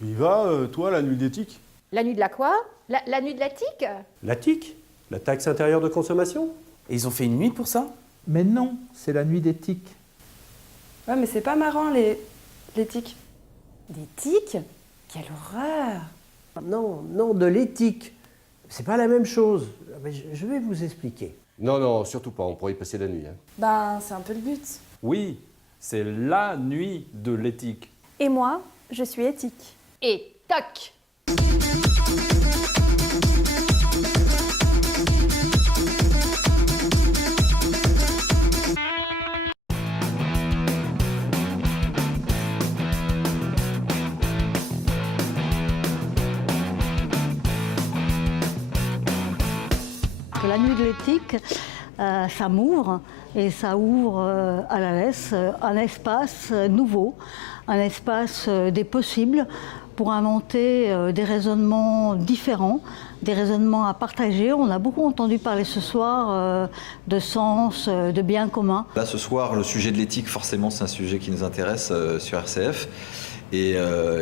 Tu y vas, toi, la nuit d'éthique? La nuit de la quoi? La nuit de la tique? La TIC, la taxe intérieure de consommation. Et ils ont fait une nuit pour ça? Mais non, c'est la nuit d'éthique. Ouais, mais c'est pas marrant, les tiques. Des tiques? Quelle horreur! Non, non, de l'éthique. C'est pas la même chose. Mais je vais vous expliquer. Non, surtout pas, on pourrait y passer la nuit. Ben, c'est un peu le but. Oui, c'est la nuit de l'éthique. Et moi, je suis éthique. Et toc! La nuit de l'éthique, ça m'ouvre et ça ouvre à la laisse un espace nouveau, un espace des possibles pour inventer des raisonnements différents, des raisonnements à partager. On a beaucoup entendu parler ce soir de sens, de bien commun. Là ce soir, le sujet de l'éthique, forcément, c'est un sujet qui nous intéresse sur RCF. Et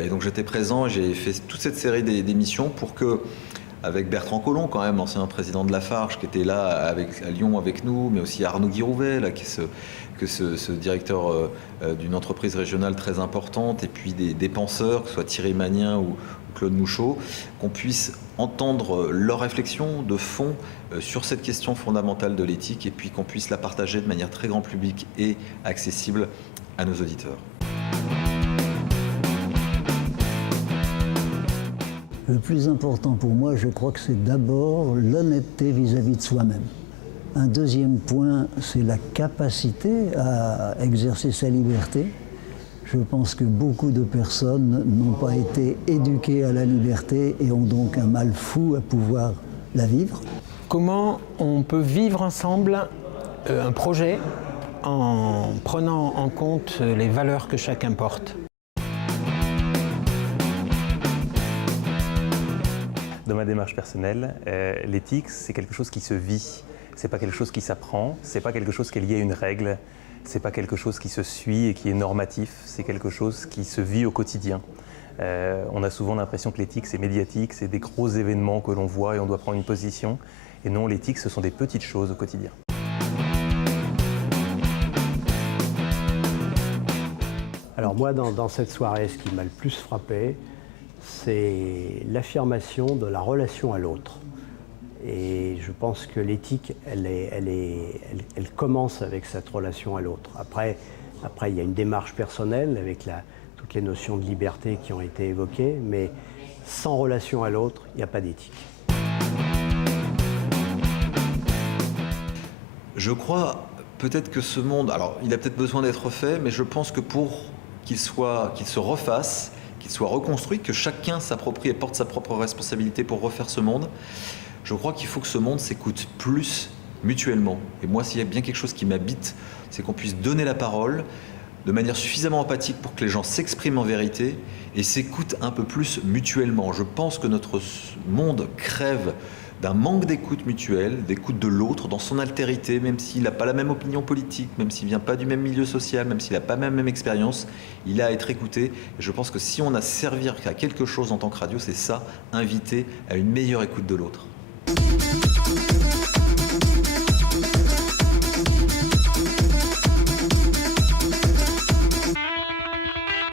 donc j'étais présent et j'ai fait toute cette série d'émissions pour que, avec Bertrand Collomb, quand même, l'ancien président de Lafarge, qui était là à Lyon avec nous, mais aussi Arnaud Guirouvet, là, qui est ce directeur d'une entreprise régionale très importante, et puis des penseurs, que ce soit Thierry Magnin ou Claude Mouchot, qu'on puisse entendre leurs réflexions de fond sur cette question fondamentale de l'éthique, et puis qu'on puisse la partager de manière très grand public et accessible à nos auditeurs. Le plus important pour moi, je crois que c'est d'abord l'honnêteté vis-à-vis de soi-même. Un deuxième point, c'est la capacité à exercer sa liberté. Je pense que beaucoup de personnes n'ont pas été éduquées à la liberté et ont donc un mal fou à pouvoir la vivre. Comment on peut vivre ensemble un projet en prenant en compte les valeurs que chacun porte? Dans ma démarche personnelle, l'éthique, c'est quelque chose qui se vit. C'est pas quelque chose qui s'apprend, c'est pas quelque chose qui est lié à une règle, c'est pas quelque chose qui se suit et qui est normatif, c'est quelque chose qui se vit au quotidien. On a souvent l'impression que l'éthique, c'est médiatique, c'est des gros événements que l'on voit et on doit prendre une position. Et non, l'éthique, ce sont des petites choses au quotidien. Alors moi, dans cette soirée, ce qui m'a le plus frappé, c'est l'affirmation de la relation à l'autre. Et je pense que l'éthique, elle commence avec cette relation à l'autre. Après, il y a une démarche personnelle avec toutes les notions de liberté qui ont été évoquées, mais sans relation à l'autre, il n'y a pas d'éthique. Je crois peut-être que ce monde, alors il a peut-être besoin d'être fait, mais je pense que pour qu'il se refasse, qu'il soit reconstruit, que chacun s'approprie et porte sa propre responsabilité pour refaire ce monde, je crois qu'il faut que ce monde s'écoute plus mutuellement. Et moi, s'il y a bien quelque chose qui m'habite, c'est qu'on puisse donner la parole de manière suffisamment empathique pour que les gens s'expriment en vérité et s'écoutent un peu plus mutuellement. Je pense que notre monde crève d'un manque d'écoute mutuelle, d'écoute de l'autre dans son altérité, même s'il n'a pas la même opinion politique, même s'il ne vient pas du même milieu social, même s'il n'a pas la même expérience, il a à être écouté. Et je pense que si on a servi à quelque chose en tant que radio, c'est ça, inviter à une meilleure écoute de l'autre.